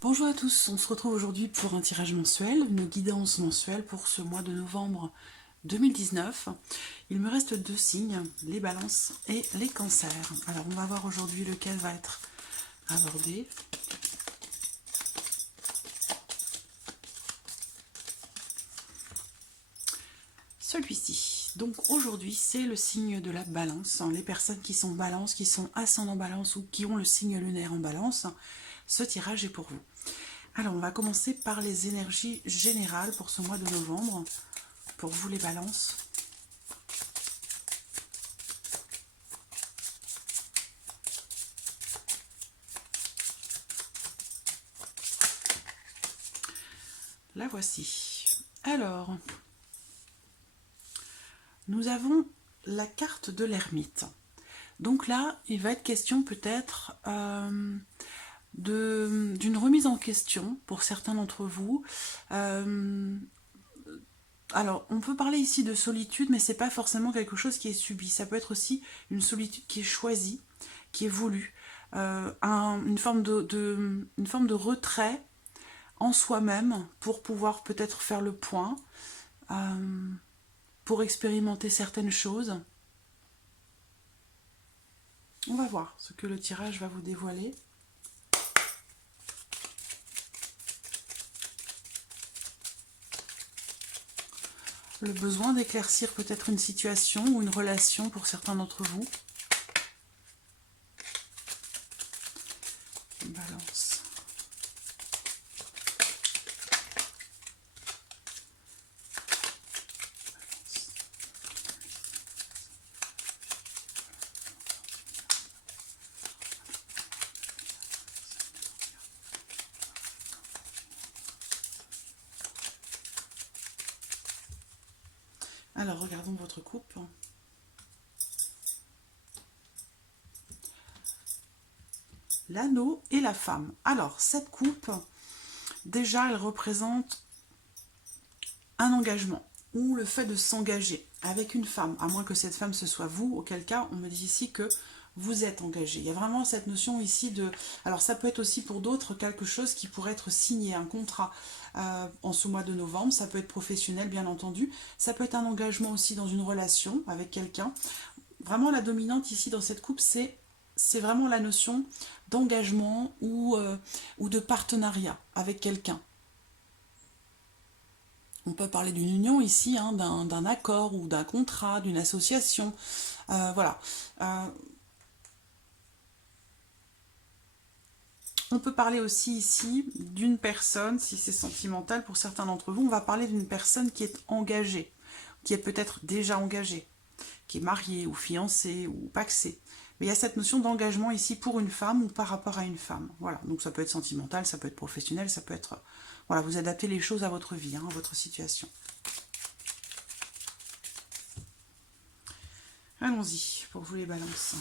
Bonjour à tous, on se retrouve aujourd'hui pour un tirage mensuel, une guidance mensuelle pour ce mois de novembre 2019. Il me reste deux signes, les balances et les cancers. Alors on va voir aujourd'hui lequel va être abordé. Celui-ci. Donc aujourd'hui c'est le signe de la balance. Les personnes qui sont balance, qui sont ascendant balance ou qui ont le signe lunaire en balance, ce tirage est pour vous. Alors, on va commencer par les énergies générales pour ce mois de novembre. Pour vous, les balances. La voici. Alors, nous avons la carte de l'ermite. Donc là, il va être question peut-être d'une remise en question pour certains d'entre vous. Alors, on peut parler ici de solitude, mais c'est pas forcément quelque chose qui est subi. Ça peut être aussi une solitude qui est choisie, qui est voulue. Une forme de retrait en soi-même pour pouvoir peut-être faire le point, pour expérimenter certaines choses. On va voir ce que le tirage va vous dévoiler. Le besoin d'éclaircir peut-être une situation ou une relation pour certains d'entre vous. Balance. Alors, regardons votre coupe. L'anneau et la femme. Alors, cette coupe, déjà, elle représente un engagement ou le fait de s'engager avec une femme, à moins que cette femme ce soit vous, auquel cas, on me dit ici que vous êtes engagé. Il y a vraiment cette notion ici de... Alors, ça peut être aussi pour d'autres quelque chose qui pourrait être signé, un contrat en ce mois de novembre. Ça peut être professionnel, bien entendu. Ça peut être un engagement aussi dans une relation avec quelqu'un. Vraiment, la dominante ici dans cette coupe, c'est vraiment la notion d'engagement ou de partenariat avec quelqu'un. On peut parler d'une union ici, hein, d'un accord ou d'un contrat, d'une association. Voilà. On peut parler aussi ici d'une personne, si c'est sentimental pour certains d'entre vous, on va parler d'une personne qui est engagée, qui est peut-être déjà engagée, qui est mariée ou fiancée ou pacsée. Mais il y a cette notion d'engagement ici pour une femme ou par rapport à une femme. Voilà, donc ça peut être sentimental, ça peut être professionnel, ça peut être... Voilà, vous adaptez les choses à votre vie, hein, à votre situation. Allons-y, pour vous les balances.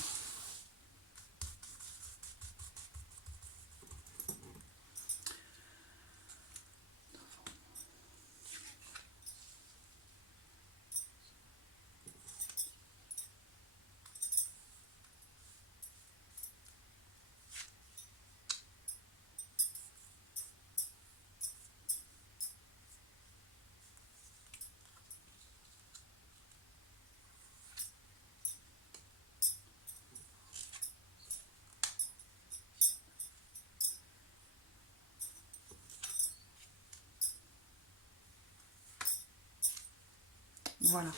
Voilà.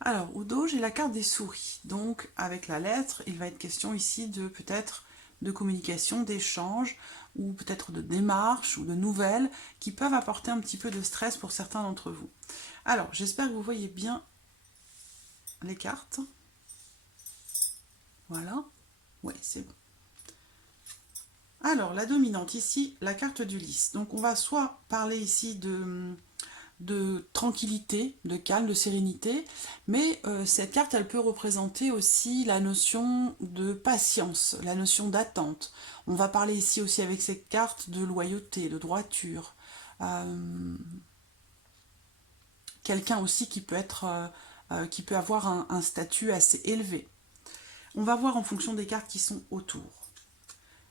Alors, au dos, j'ai la carte des souris. Donc, avec la lettre, il va être question ici de peut-être de communication, d'échange, ou peut-être de démarches ou de nouvelles qui peuvent apporter un petit peu de stress pour certains d'entre vous. Alors, j'espère que vous voyez bien les cartes. Voilà. Oui, c'est bon. Alors, la dominante ici, la carte du lys. Donc, on va soit parler ici de tranquillité, de calme, de sérénité, mais cette carte, elle peut représenter aussi la notion de patience, la notion d'attente. On va parler ici aussi avec cette carte de loyauté, de droiture. Quelqu'un aussi qui peut être, qui peut avoir un statut assez élevé. On va voir en fonction des cartes qui sont autour.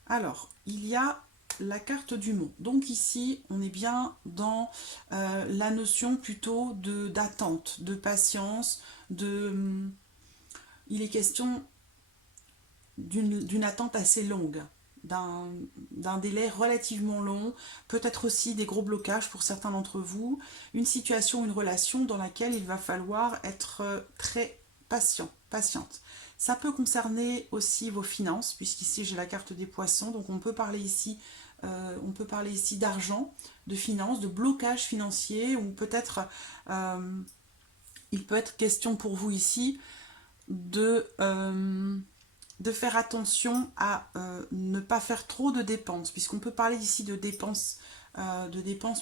Alors, il y a la carte du mont. Donc ici, on est bien dans la notion plutôt d'attente, de patience, il est question d'une attente assez longue, d'un délai relativement long, peut-être aussi des gros blocages pour certains d'entre vous, une situation, une relation dans laquelle il va falloir être très patient, patiente. Ça peut concerner aussi vos finances, puisqu'ici j'ai la carte des poissons, donc on peut parler ici d'argent, de finances, de blocage financier, ou peut-être il peut être question pour vous ici de faire attention à ne pas faire trop de dépenses, puisqu'on peut parler ici de dépenses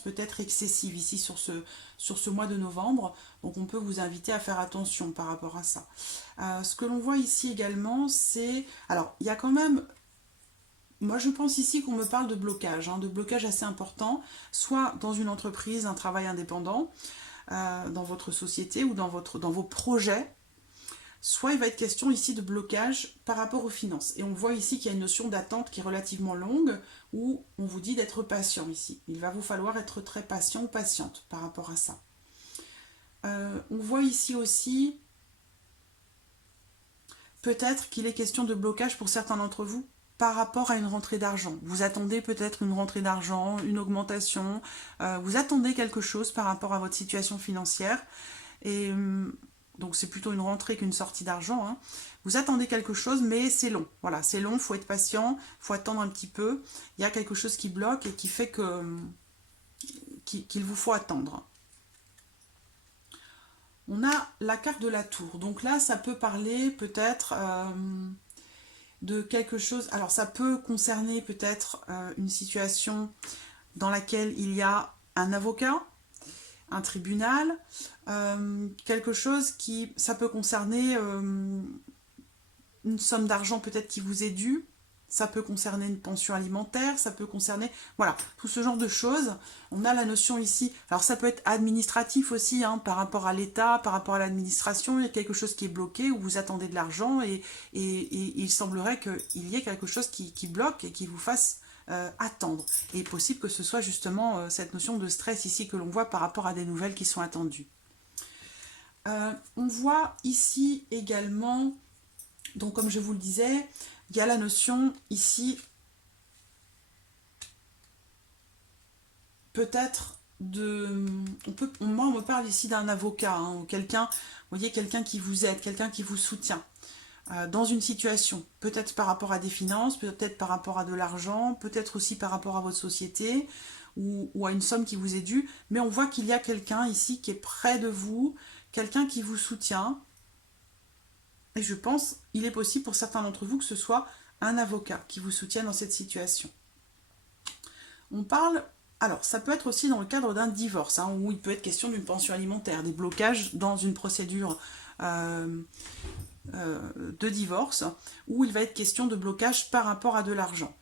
peut-être excessives ici sur ce mois de novembre. Donc on peut vous inviter à faire attention par rapport à ça. Ce que l'on voit ici également, c'est... Alors, il y a quand même... Moi, je pense ici qu'on me parle de blocage assez important, soit dans une entreprise, un travail indépendant, dans votre société ou dans vos projets, soit il va être question ici de blocage par rapport aux finances. Et on voit ici qu'il y a une notion d'attente qui est relativement longue, où on vous dit d'être patient ici. Il va vous falloir être très patient ou patiente par rapport à ça. On voit ici aussi, peut-être qu'il est question de blocage pour certains d'entre vous par rapport à une rentrée d'argent. Vous attendez peut-être une rentrée d'argent, une augmentation, vous attendez quelque chose par rapport à votre situation financière, et donc c'est plutôt une rentrée qu'une sortie d'argent, hein. Vous attendez quelque chose, mais c'est long. Voilà, c'est long, il faut être patient, il faut attendre un petit peu. Il y a quelque chose qui bloque et qui fait qu'il vous faut attendre. On a la carte de la tour. Donc là, ça peut parler peut-être de quelque chose... Alors ça peut concerner peut-être une situation dans laquelle il y a un avocat, un tribunal, quelque chose qui... Ça peut concerner une somme d'argent peut-être qui vous est due, ça peut concerner une pension alimentaire, ça peut concerner... Voilà, tout ce genre de choses. On a la notion ici... Alors ça peut être administratif aussi, hein, par rapport à l'État, par rapport à l'administration. Il y a quelque chose qui est bloqué, où vous attendez de l'argent, et il semblerait qu'il y ait quelque chose qui bloque et qui vous fasse attendre. Et il est possible que ce soit justement cette notion de stress ici que l'on voit par rapport à des nouvelles qui sont attendues. On voit ici également... Donc, comme je vous le disais, il y a la notion ici, peut-être de... Moi, on me parle ici d'un avocat, hein, ou quelqu'un, vous voyez, quelqu'un qui vous aide, quelqu'un qui vous soutient dans une situation. Peut-être par rapport à des finances, peut-être par rapport à de l'argent, peut-être aussi par rapport à votre société, ou à une somme qui vous est due. Mais on voit qu'il y a quelqu'un ici qui est près de vous, quelqu'un qui vous soutient. Et je pense, il est possible pour certains d'entre vous que ce soit un avocat qui vous soutienne dans cette situation. On parle... Alors, ça peut être aussi dans le cadre d'un divorce, hein, où il peut être question d'une pension alimentaire, des blocages dans une procédure de divorce, où il va être question de blocage par rapport à de l'argent.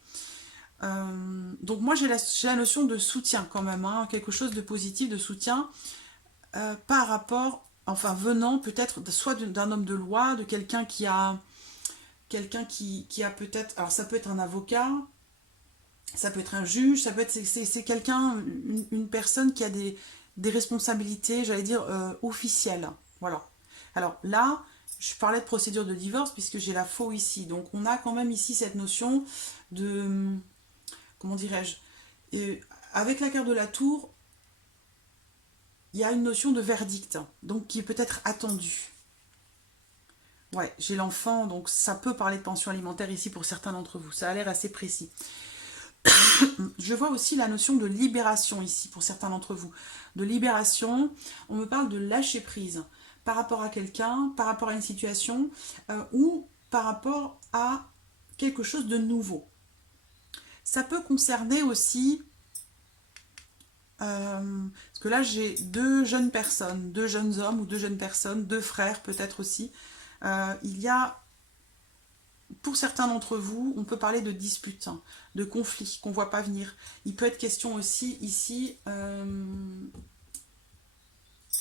Donc moi, j'ai la notion de soutien quand même, hein, quelque chose de positif, de soutien par rapport... Enfin, venant peut-être soit d'un homme de loi, de quelqu'un qui a peut-être... Alors, ça peut être un avocat, ça peut être un juge, ça peut être... C'est quelqu'un, une personne qui a des responsabilités, j'allais dire, officielles. Voilà. Alors là, je parlais de procédure de divorce puisque j'ai la faux ici. Donc, on a quand même ici cette notion de... Comment dirais-je, avec la carte de la tour, il y a une notion de verdict, donc qui est peut-être attendue. Ouais, j'ai l'enfant, donc ça peut parler de pension alimentaire ici pour certains d'entre vous. Ça a l'air assez précis. Je vois aussi la notion de libération ici pour certains d'entre vous. De libération, on me parle de lâcher prise par rapport à quelqu'un, par rapport à une situation ou par rapport à quelque chose de nouveau. Ça peut concerner aussi... parce que là j'ai deux jeunes personnes, deux jeunes hommes ou deux jeunes personnes, deux frères peut-être aussi. Il y a, pour certains d'entre vous, on peut parler de disputes, hein, de conflits qu'on ne voit pas venir. Il peut être question aussi ici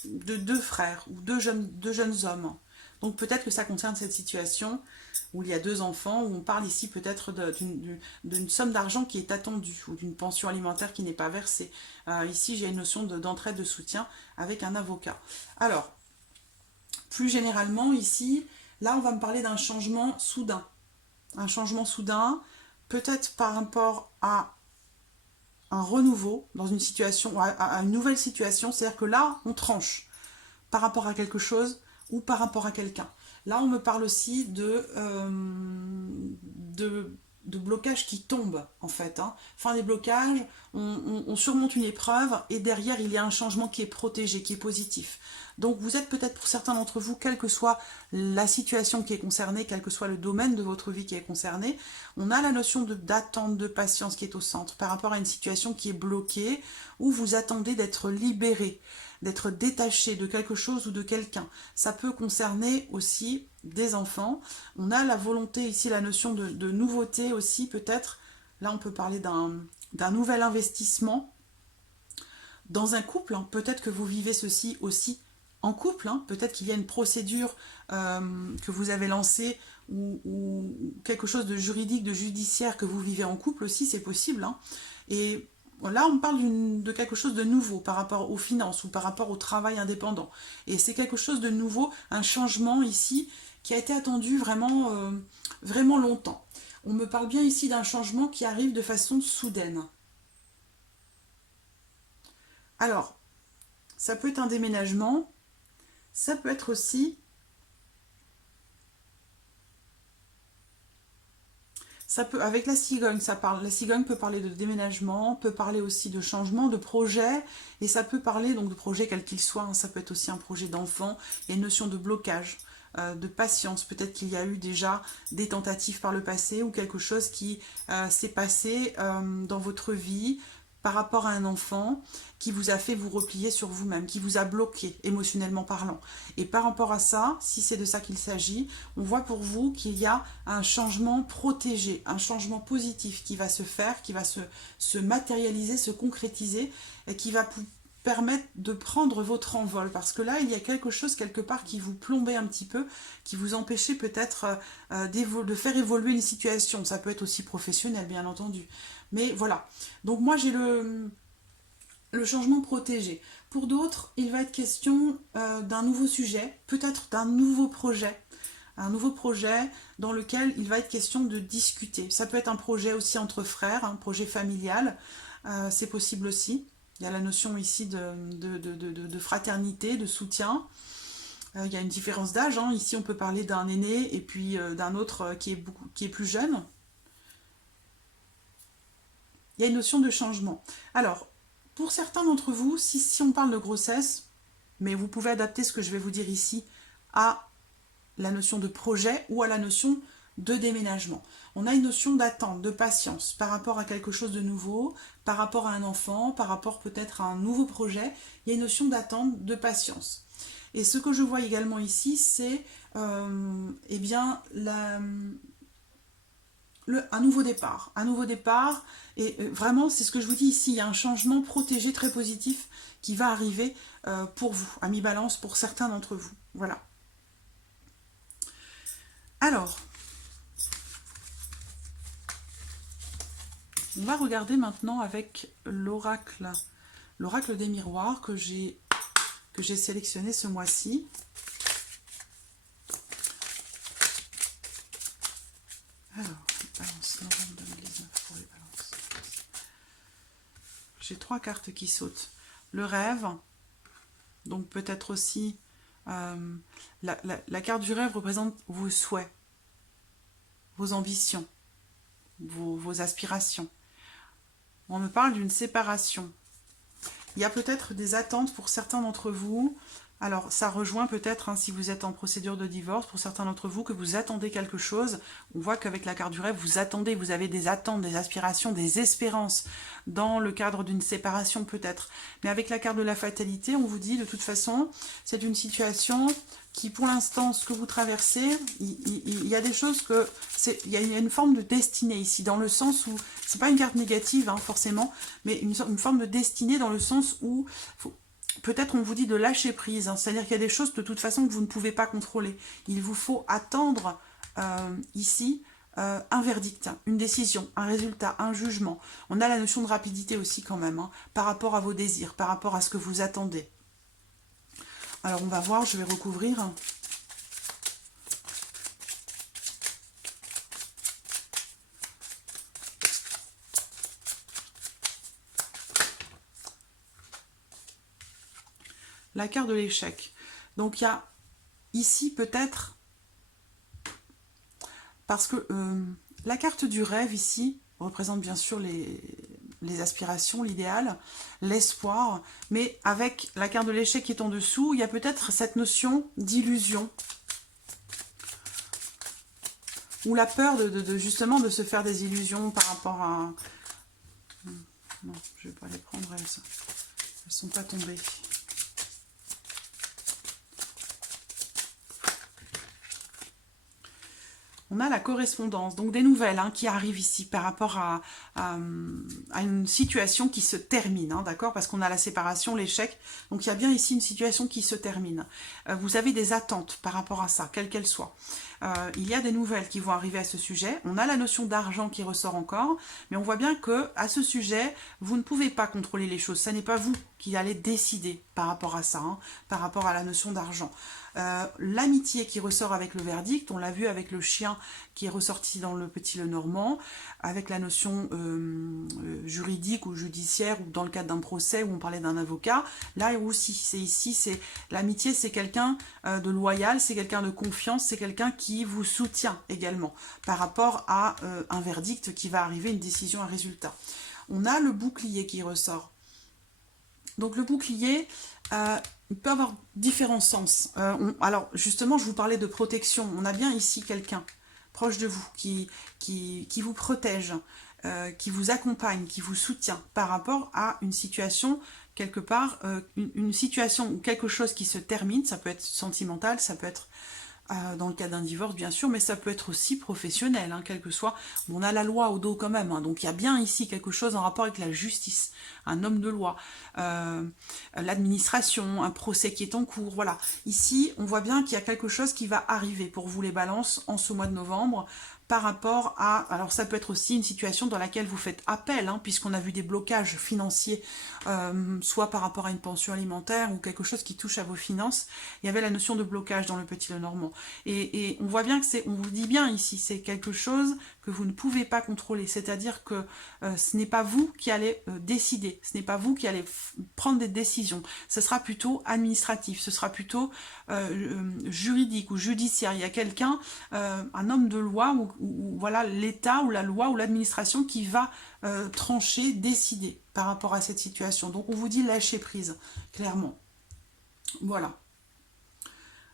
de deux frères ou deux jeunes hommes. Donc peut-être que ça concerne cette situation où il y a 2 enfants, où on parle ici peut-être d'une somme d'argent qui est attendue, ou d'une pension alimentaire qui n'est pas versée. Ici, j'ai une notion d'entraide, de soutien avec un avocat. Alors, plus généralement, ici, là, on va me parler d'un changement soudain. Un changement soudain, peut-être par rapport à un renouveau dans une situation, à une nouvelle situation, c'est-à-dire que là, on tranche par rapport à quelque chose ou par rapport à quelqu'un. Là, on me parle aussi de blocages qui tombent, en fait. Fin des blocages, on surmonte une épreuve et derrière, il y a un changement qui est protégé, qui est positif. Donc, vous êtes peut-être pour certains d'entre vous, quelle que soit la situation qui est concernée, quel que soit le domaine de votre vie qui est concerné, on a la notion d'attente, de patience qui est au centre par rapport à une situation qui est bloquée, où vous attendez d'être libéré, d'être détaché de quelque chose ou de quelqu'un. Ça peut concerner aussi des enfants. On a la volonté ici, la notion de nouveauté aussi, peut-être. Là, on peut parler d'un nouvel investissement dans un couple. Peut-être que vous vivez ceci aussi en couple. Peut-être qu'il y a une procédure que vous avez lancée ou quelque chose de juridique, de judiciaire que vous vivez en couple aussi, c'est possible. Et là, on parle de quelque chose de nouveau par rapport aux finances ou par rapport au travail indépendant. Et c'est quelque chose de nouveau, un changement ici qui a été attendu vraiment, vraiment longtemps. On me parle bien ici d'un changement qui arrive de façon soudaine. Alors, ça peut être un déménagement, ça peut être aussi... Ça peut, avec la cigogne, la cigogne peut parler de déménagement, peut parler aussi de changement, de projet, et ça peut parler donc de projet quel qu'il soit, ça peut être aussi un projet d'enfant, et une notion de blocage, de patience. Peut-être qu'il y a eu déjà des tentatives par le passé ou quelque chose qui s'est passé dans votre vie par rapport à un enfant qui vous a fait vous replier sur vous-même, qui vous a bloqué émotionnellement parlant. Et par rapport à ça, si c'est de ça qu'il s'agit, on voit pour vous qu'il y a un changement protégé, un changement positif qui va se faire, qui va se matérialiser, se concrétiser, et qui va vous permettre de prendre votre envol. Parce que là, il y a quelque chose quelque part qui vous plombait un petit peu, qui vous empêchait peut-être de faire évoluer une situation. Ça peut être aussi professionnel, bien entendu. Mais voilà. Donc moi, j'ai le changement protégé. Pour d'autres, il va être question d'un nouveau sujet, peut-être d'un nouveau projet. Un nouveau projet dans lequel il va être question de discuter. Ça peut être un projet aussi entre frères, un projet familial. C'est possible aussi. Il y a la notion ici de fraternité, de soutien. Il y a une différence d'âge. Ici, on peut parler d'un aîné et puis d'un autre qui est plus jeune. Il y a une notion de changement. Alors, pour certains d'entre vous, si on parle de grossesse, mais vous pouvez adapter ce que je vais vous dire ici à la notion de projet ou à la notion de déménagement. On a une notion d'attente, de patience par rapport à quelque chose de nouveau, par rapport à un enfant, par rapport peut-être à un nouveau projet. Il y a une notion d'attente, de patience. Et ce que je vois également ici, c'est eh bien un nouveau départ. Un nouveau départ, et vraiment, c'est ce que je vous dis ici, il y a un changement protégé très positif qui va arriver pour vous, à mi-balance, pour certains d'entre vous. Voilà. Alors, on va regarder maintenant avec l'oracle des miroirs que j'ai sélectionné ce mois-ci. Alors, balance, novembre 2019 pour les balances. J'ai 3 cartes qui sautent. Le rêve, donc peut-être aussi... la carte du rêve représente vos souhaits, vos ambitions, vos aspirations. On me parle d'une séparation. Il y a peut-être des attentes pour certains d'entre vous. Alors, ça rejoint peut-être, si vous êtes en procédure de divorce, pour certains d'entre vous, que vous attendez quelque chose. On voit qu'avec la carte du rêve, vous attendez, vous avez des attentes, des aspirations, des espérances dans le cadre d'une séparation peut-être. Mais avec la carte de la fatalité, on vous dit, de toute façon, c'est une situation qui, pour l'instant, ce que vous traversez, il y a des choses que... Il y a une forme de destinée ici, dans le sens où... C'est pas une carte négative, forcément, mais une forme de destinée dans le sens où... peut-être on vous dit de lâcher prise, hein, c'est-à-dire qu'il y a des choses de toute façon que vous ne pouvez pas contrôler. Il vous faut attendre ici un verdict, une décision, un résultat, un jugement. On a la notion de rapidité aussi quand même, hein, par rapport à vos désirs, par rapport à ce que vous attendez. Alors on va voir, je vais recouvrir. La carte de l'échec. Donc il y a ici peut-être, parce que la carte du rêve ici représente bien sûr les aspirations, l'idéal, l'espoir, mais avec la carte de l'échec qui est en dessous, il y a peut-être cette notion d'illusion, ou la peur justement de se faire des illusions par rapport à... Non, je ne vais pas les prendre, elles ne sont pas tombées. On a la correspondance, donc des nouvelles hein, qui arrivent ici par rapport à une situation qui se termine, hein, d'accord? Parce qu'on a la séparation, l'échec, donc il y a bien ici une situation qui se termine. Vous avez des attentes par rapport à ça, quelles qu'elles soient. Il y a des nouvelles qui vont arriver à ce sujet. On a la notion d'argent qui ressort encore, mais on voit bien que à ce sujet, vous ne pouvez pas contrôler les choses. Ce n'est pas vous qui allez décider par rapport à ça, hein, par rapport à la notion d'argent. L'amitié qui ressort avec le verdict, on l'a vu avec le chien qui est ressorti dans le Petit Lenormand, avec la notion juridique ou judiciaire, ou dans le cadre d'un procès où on parlait d'un avocat. Là aussi, c'est l'amitié, c'est quelqu'un de loyal, c'est quelqu'un de confiance, c'est quelqu'un qui vous soutient également par rapport à un verdict qui va arriver, une décision, un résultat. On a le bouclier qui ressort. Donc le bouclier, il peut avoir différents sens. Alors justement, je vous parlais de protection. On a bien ici quelqu'un proche de vous qui vous protège, qui vous accompagne, qui vous soutient par rapport à une situation, quelque part, une situation ou quelque chose qui se termine. Ça peut être sentimental, ça peut être dans le cas d'un divorce bien sûr, mais ça peut être aussi professionnel, hein, quel que soit. On a la loi au dos quand même, hein, donc il y a bien ici quelque chose en rapport avec la justice, un homme de loi, l'administration, un procès qui est en cours, voilà. Ici, on voit bien qu'il y a quelque chose qui va arriver pour vous les balances en ce mois de novembre, par rapport à, alors ça peut être aussi une situation dans laquelle vous faites appel, hein, puisqu'on a vu des blocages financiers, soit par rapport à une pension alimentaire ou quelque chose qui touche à vos finances. Il y avait la notion de blocage dans le Petit Lenormand. Et on voit bien que c'est, on vous dit bien ici, c'est quelque chose que vous ne pouvez pas contrôler. C'est-à-dire que ce n'est pas vous qui allez décider, ce n'est pas vous qui allez prendre des décisions. Ce sera plutôt administratif, ce sera plutôt juridique ou judiciaire. Il y a quelqu'un, un homme de loi ou voilà l'État ou la loi ou l'administration qui va trancher, décider par rapport à cette situation. Donc on vous dit lâcher prise, clairement. Voilà.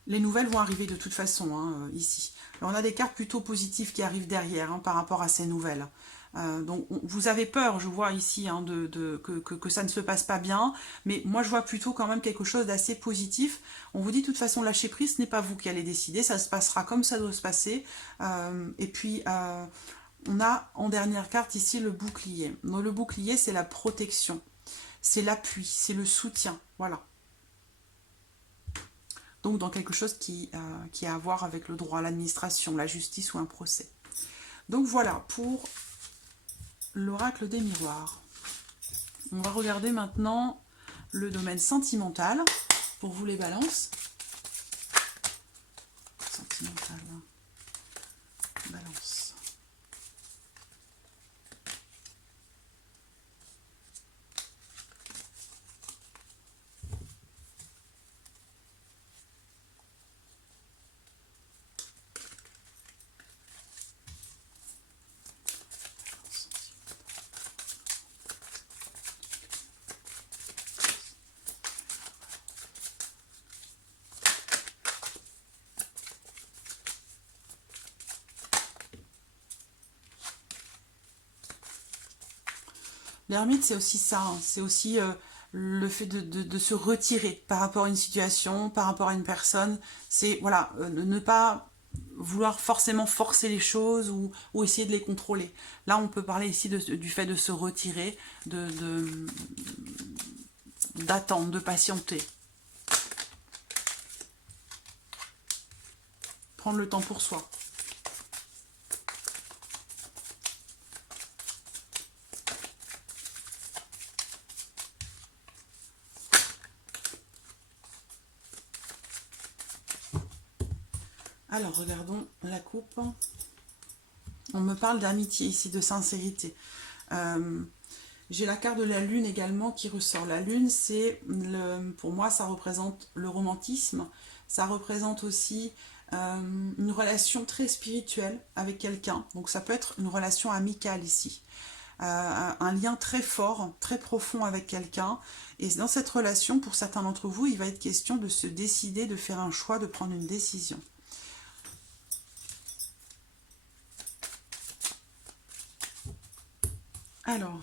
Les nouvelles vont arriver de toute façon, hein, ici. Alors, on a des cartes plutôt positives qui arrivent derrière, hein, par rapport à ces nouvelles. Donc vous avez peur, je vois ici, hein, que ça ne se passe pas bien, mais moi je vois plutôt quand même quelque chose d'assez positif. On vous dit de toute façon lâcher prise, ce n'est pas vous qui allez décider, ça se passera comme ça doit se passer. Et puis on a en dernière carte ici le bouclier. Donc, le bouclier, c'est la protection, c'est l'appui, c'est le soutien, voilà. Donc dans quelque chose qui a à voir avec le droit, l'administration, la justice ou un procès. Donc voilà pour l'oracle des miroirs. On va regarder maintenant le domaine sentimental pour vous les balances. Sentimental, balance. L'ermite, c'est aussi ça, hein. C'est aussi le fait de se retirer par rapport à une situation, par rapport à une personne. C'est, voilà, ne pas vouloir forcément forcer les choses ou essayer de les contrôler. Là, on peut parler ici du fait de se retirer, d'attendre, de patienter. Prendre le temps pour soi. Alors, regardons la coupe. On me parle d'amitié ici, de sincérité. J'ai la carte de la lune également qui ressort. La lune, pour moi, ça représente le romantisme. Ça représente aussi une relation très spirituelle avec quelqu'un. Donc ça peut être une relation amicale ici. Un lien très fort, très profond avec quelqu'un. Et dans cette relation, pour certains d'entre vous, il va être question de se décider, de faire un choix, de prendre une décision. Alors,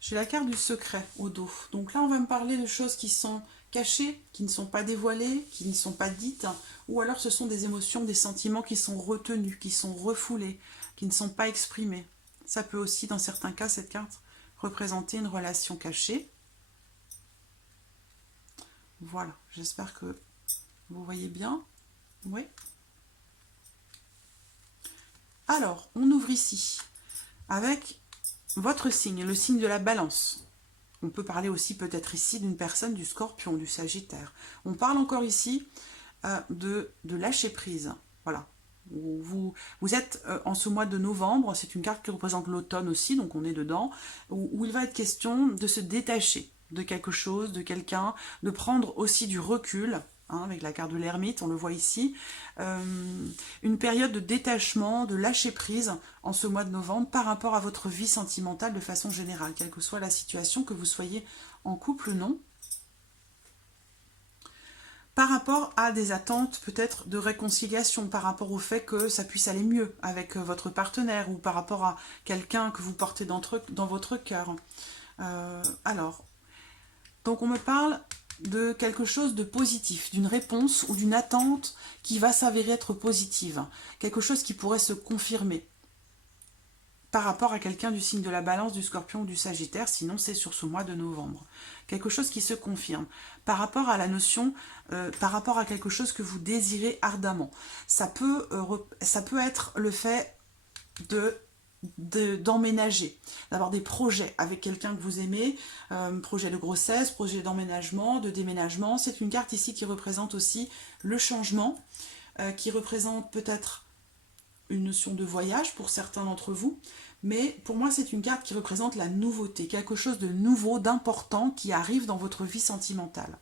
j'ai la carte du secret au dos. Donc là, on va me parler de choses qui sont cachées, qui ne sont pas dévoilées, qui ne sont pas dites, ou alors ce sont des émotions, des sentiments qui sont retenus, qui sont refoulés, qui ne sont pas exprimés. Ça peut aussi, dans certains cas, cette carte représenter une relation cachée. Voilà, j'espère que vous voyez bien. Oui. Alors, on ouvre ici avec votre signe, le signe de la balance. On peut parler aussi peut-être ici d'une personne du Scorpion, du Sagittaire. On parle encore ici de lâcher prise. Voilà. Vous êtes en ce mois de novembre, c'est une carte qui représente l'automne aussi, donc on est dedans, où il va être question de se détacher de quelque chose, de quelqu'un, de prendre aussi du recul, avec la carte de l'ermite, on le voit ici, une période de détachement, de lâcher prise en ce mois de novembre par rapport à votre vie sentimentale de façon générale, quelle que soit la situation, que vous soyez en couple ou non, par rapport à des attentes peut-être de réconciliation, par rapport au fait que ça puisse aller mieux avec votre partenaire ou par rapport à quelqu'un que vous portez dans votre cœur. Alors, donc on me parle de quelque chose de positif, d'une réponse ou d'une attente qui va s'avérer être positive, quelque chose qui pourrait se confirmer par rapport à quelqu'un du signe de la Balance, du Scorpion ou du Sagittaire, sinon c'est sur ce mois de novembre. Quelque chose qui se confirme par rapport à la notion, par rapport à quelque chose que vous désirez ardemment. Ça peut être le fait d'emménager, d'avoir des projets avec quelqu'un que vous aimez, projet de grossesse, projet d'emménagement, de déménagement. C'est une carte ici qui représente aussi le changement, qui représente peut-être une notion de voyage pour certains d'entre vous, mais pour moi c'est une carte qui représente la nouveauté, quelque chose de nouveau, d'important qui arrive dans votre vie sentimentale.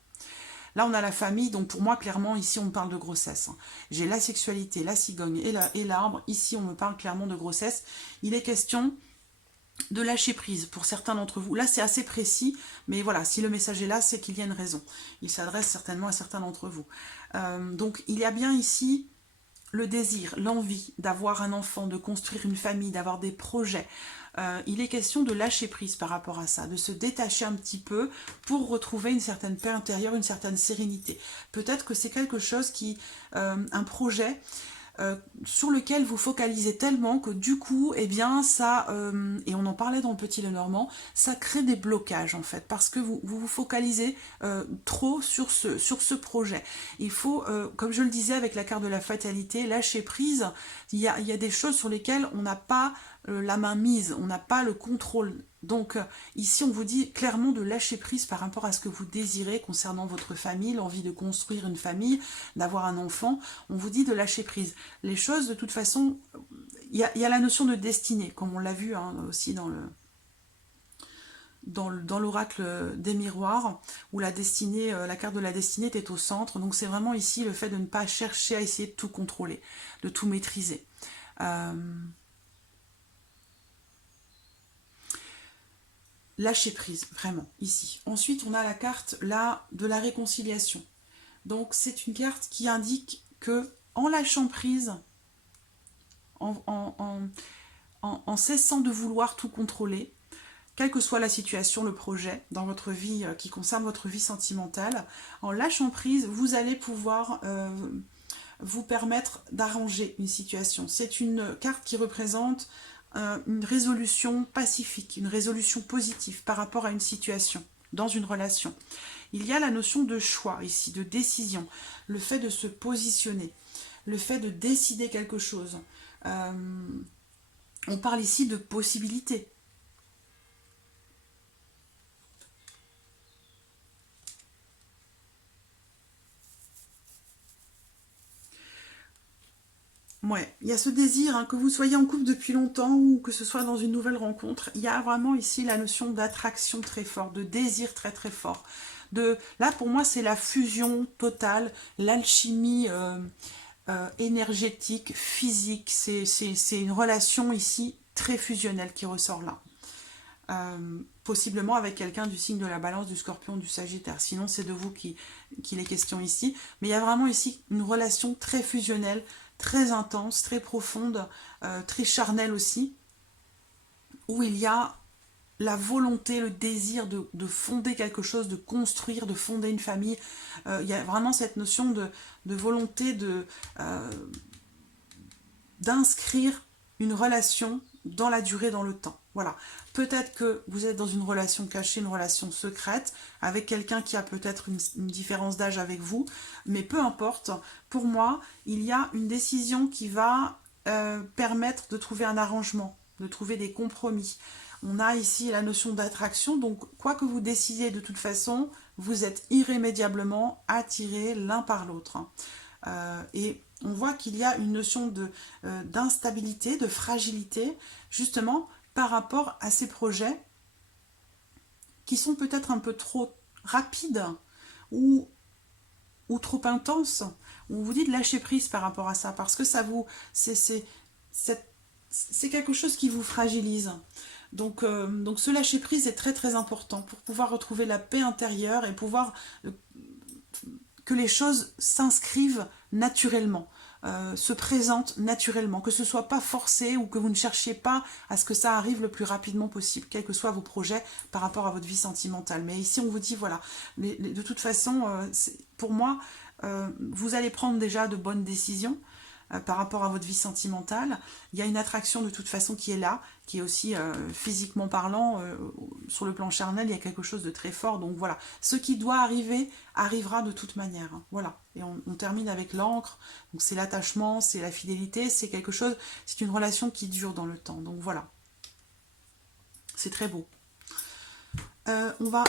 Là on a la famille, donc pour moi clairement ici on me parle de grossesse. J'ai la sexualité, la cigogne et l'arbre, ici on me parle clairement de grossesse. Il est question de lâcher prise pour certains d'entre vous. Là c'est assez précis, mais voilà, si le message est là, c'est qu'il y a une raison. Il s'adresse certainement à certains d'entre vous. Donc il y a bien ici le désir, l'envie d'avoir un enfant, de construire une famille, d'avoir des projets. Il est question de lâcher prise par rapport à ça, de se détacher un petit peu pour retrouver une certaine paix intérieure, une certaine sérénité. Peut-être que c'est quelque chose un projet sur lequel vous focalisez tellement que du coup, eh bien, ça, et on en parlait dans le Petit Lenormand, ça crée des blocages en fait, parce que vous focalisez trop sur ce projet. Il faut, comme je le disais avec la carte de la fatalité, lâcher prise. Il y a des choses sur lesquelles on n'a pas la main mise, on n'a pas le contrôle. Donc ici on vous dit clairement de lâcher prise par rapport à ce que vous désirez concernant votre famille, l'envie de construire une famille, d'avoir un enfant. On vous dit de lâcher prise. Les choses de toute façon, il y a la notion de destinée, comme on l'a vu aussi dans l'oracle des miroirs, où la destinée, la carte de la destinée était au centre. Donc c'est vraiment ici le fait de ne pas chercher à essayer de tout contrôler, de tout maîtriser. lâcher prise, vraiment, ici. Ensuite, on a la carte, là, de la réconciliation. Donc, c'est une carte qui indique que, en lâchant prise, en cessant de vouloir tout contrôler, quelle que soit la situation, le projet dans votre vie qui concerne votre vie sentimentale, en lâchant prise, vous allez pouvoir vous permettre d'arranger une situation. C'est une carte qui représente une résolution pacifique, une résolution positive par rapport à une situation, dans une relation. Il y a la notion de choix ici, de décision, le fait de se positionner, le fait de décider quelque chose. On parle ici de possibilités. Ouais, il y a ce désir, hein, que vous soyez en couple depuis longtemps ou que ce soit dans une nouvelle rencontre, il y a vraiment ici la notion d'attraction très forte, de désir très très fort. Là, pour moi, c'est la fusion totale, l'alchimie énergétique, physique. C'est une relation ici très fusionnelle qui ressort là. Possiblement avec quelqu'un du signe de la Balance, du Scorpion, du Sagittaire. Sinon, c'est de vous qu'il est question ici. Mais il y a vraiment ici une relation très fusionnelle, très intense, très profonde, très charnelle aussi, où il y a la volonté, le désir de fonder quelque chose, de construire, de fonder une famille. Il y a vraiment cette notion de volonté d'inscrire une relation dans la durée, dans le temps. Voilà. Peut-être que vous êtes dans une relation cachée, une relation secrète, avec quelqu'un qui a peut-être une différence d'âge avec vous, mais peu importe. Pour moi, il y a une décision qui va permettre de trouver un arrangement, de trouver des compromis. On a ici la notion d'attraction, donc quoi que vous décidiez de toute façon, vous êtes irrémédiablement attirés l'un par l'autre. Et on voit qu'il y a une notion d'instabilité, de fragilité, justement par rapport à ces projets qui sont peut-être un peu trop rapides ou trop intenses. On vous dit de lâcher prise par rapport à ça, parce que ça vous, c'est quelque chose qui vous fragilise. Donc ce lâcher prise est très très important pour pouvoir retrouver la paix intérieure et pouvoir que les choses s'inscrivent naturellement, se présentent naturellement, que ce ne soit pas forcé ou que vous ne cherchiez pas à ce que ça arrive le plus rapidement possible, quels que soient vos projets par rapport à votre vie sentimentale. Mais ici, on vous dit, voilà, de toute façon, pour moi, vous allez prendre déjà de bonnes décisions par rapport à votre vie sentimentale. Il y a une attraction de toute façon qui est là, qui est aussi physiquement parlant, sur le plan charnel, il y a quelque chose de très fort. Donc voilà, ce qui doit arriver, arrivera de toute manière. Voilà, et on termine avec l'encre. Donc c'est l'attachement, c'est la fidélité, c'est quelque chose, c'est une relation qui dure dans le temps. Donc voilà, c'est très beau. On va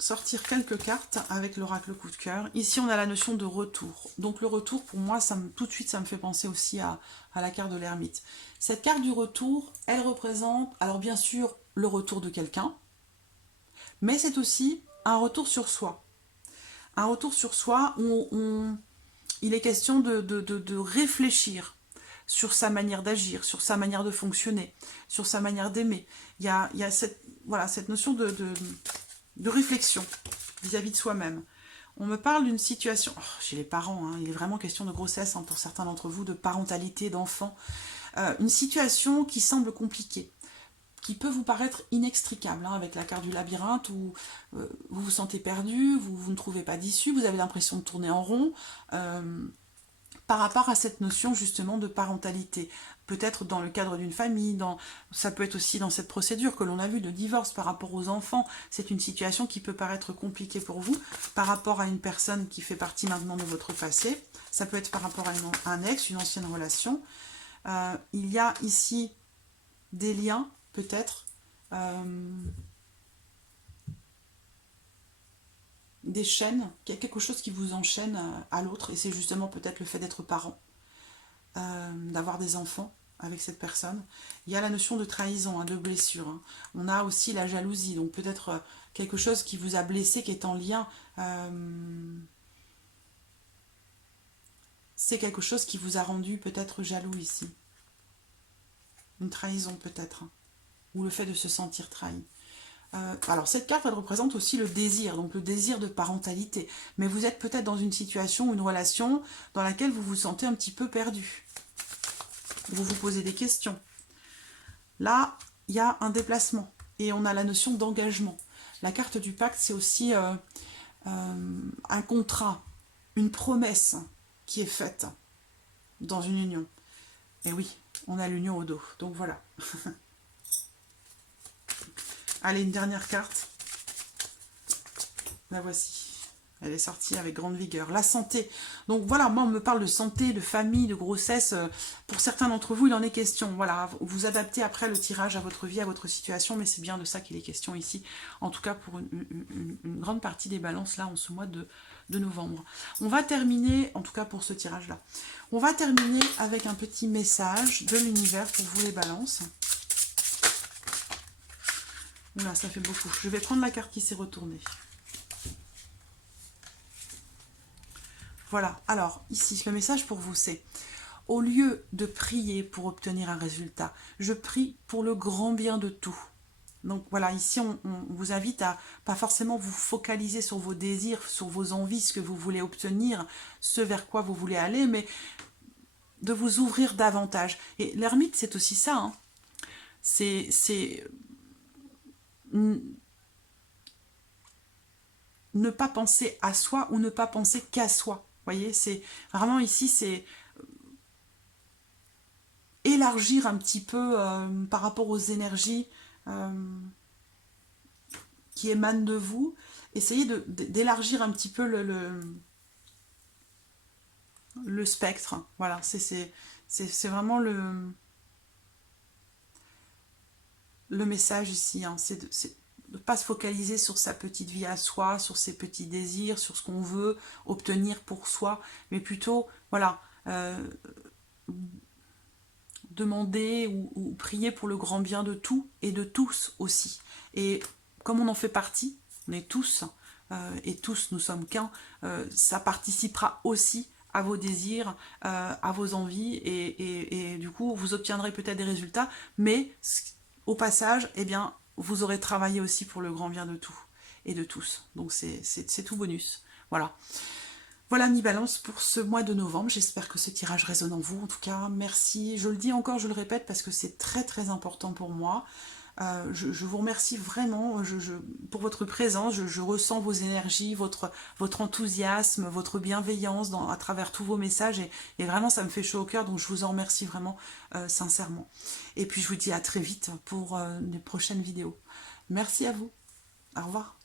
sortir quelques cartes avec l'oracle coup de cœur. Ici, on a la notion de retour. Donc le retour, pour moi, tout de suite, ça me fait penser aussi à la carte de l'ermite. Cette carte du retour, elle représente, alors bien sûr, le retour de quelqu'un, mais c'est aussi un retour sur soi. Un retour sur soi où il est question de réfléchir sur sa manière d'agir, sur sa manière de fonctionner, sur sa manière d'aimer. Il y a cette notion de réflexion vis-à-vis de soi-même. On me parle d'une situation, chez les parents, il est vraiment question de grossesse pour certains d'entre vous, de parentalité, d'enfants. Une situation qui semble compliquée, qui peut vous paraître inextricable, avec la carte du labyrinthe où vous vous sentez perdu, vous ne trouvez pas d'issue, vous avez l'impression de tourner en rond, par rapport à cette notion justement de parentalité. Peut-être dans le cadre d'une famille, ça peut être aussi dans cette procédure que l'on a vue de divorce par rapport aux enfants. C'est une situation qui peut paraître compliquée pour vous, par rapport à une personne qui fait partie maintenant de votre passé. Ça peut être par rapport à un ex, une ancienne relation. Il y a ici des liens, peut-être, des chaînes, il y a quelque chose qui vous enchaîne à l'autre, et c'est justement peut-être le fait d'être parent, d'avoir des enfants avec cette personne. Il y a la notion de trahison, de blessure. On a aussi la jalousie, donc peut-être quelque chose qui vous a blessé, qui est en lien. C'est quelque chose qui vous a rendu peut-être jaloux ici. Une trahison peut-être, ou le fait de se sentir trahi. Alors cette carte, elle représente aussi le désir, donc le désir de parentalité. Mais vous êtes peut-être dans une situation, une relation dans laquelle vous vous sentez un petit peu perdu. Vous vous posez des questions. Là, il y a un déplacement et on a la notion d'engagement. La carte du pacte, c'est aussi un contrat, une promesse qui est faite dans une union. Et oui, on a l'union au dos, donc voilà. Allez, une dernière carte. La voici. Elle est sortie avec grande vigueur. La santé. Donc voilà, moi on me parle de santé, de famille, de grossesse. Pour certains d'entre vous, il en est question. Voilà, vous adaptez après le tirage à votre vie, à votre situation, mais c'est bien de ça qu'il est question ici. En tout cas pour une grande partie des balances là en ce mois de novembre. On va terminer, en tout cas pour ce tirage-là, on va terminer avec un petit message de l'univers pour vous les balances. Oula, ça fait beaucoup. Je vais prendre la carte qui s'est retournée. Voilà, alors ici, le message pour vous, c'est au lieu de prier pour obtenir un résultat, je prie pour le grand bien de tout. Donc voilà, ici, on vous invite à pas forcément vous focaliser sur vos désirs, sur vos envies, ce que vous voulez obtenir, ce vers quoi vous voulez aller, mais de vous ouvrir davantage. Et l'ermite, c'est aussi ça, hein. C'est ne pas penser à soi ou ne pas penser qu'à soi. Vous voyez, c'est vraiment ici, c'est élargir un petit peu par rapport aux énergies qui émanent de vous. Essayez d'élargir un petit peu le spectre. Voilà, c'est vraiment le message ici. Hein. C'est de ne pas se focaliser sur sa petite vie à soi, sur ses petits désirs, sur ce qu'on veut obtenir pour soi, mais plutôt, voilà, demander ou prier pour le grand bien de tout et de tous aussi. Et comme on en fait partie, on est tous, et tous nous sommes qu'un, ça participera aussi à vos désirs, à vos envies, et du coup, vous obtiendrez peut-être des résultats, mais au passage, eh bien, vous aurez travaillé aussi pour le grand bien de tout et de tous. Donc c'est tout bonus. Voilà. Voilà mi-balance pour ce mois de novembre. J'espère que ce tirage résonne en vous. En tout cas, merci. Je le dis encore, je le répète, parce que c'est très très important pour moi. Je vous remercie vraiment pour votre présence. Je ressens vos énergies, votre enthousiasme, votre bienveillance à travers tous vos messages. Et vraiment, ça me fait chaud au cœur. Donc, je vous en remercie vraiment sincèrement. Et puis, je vous dis à très vite pour les prochaines vidéos. Merci à vous. Au revoir.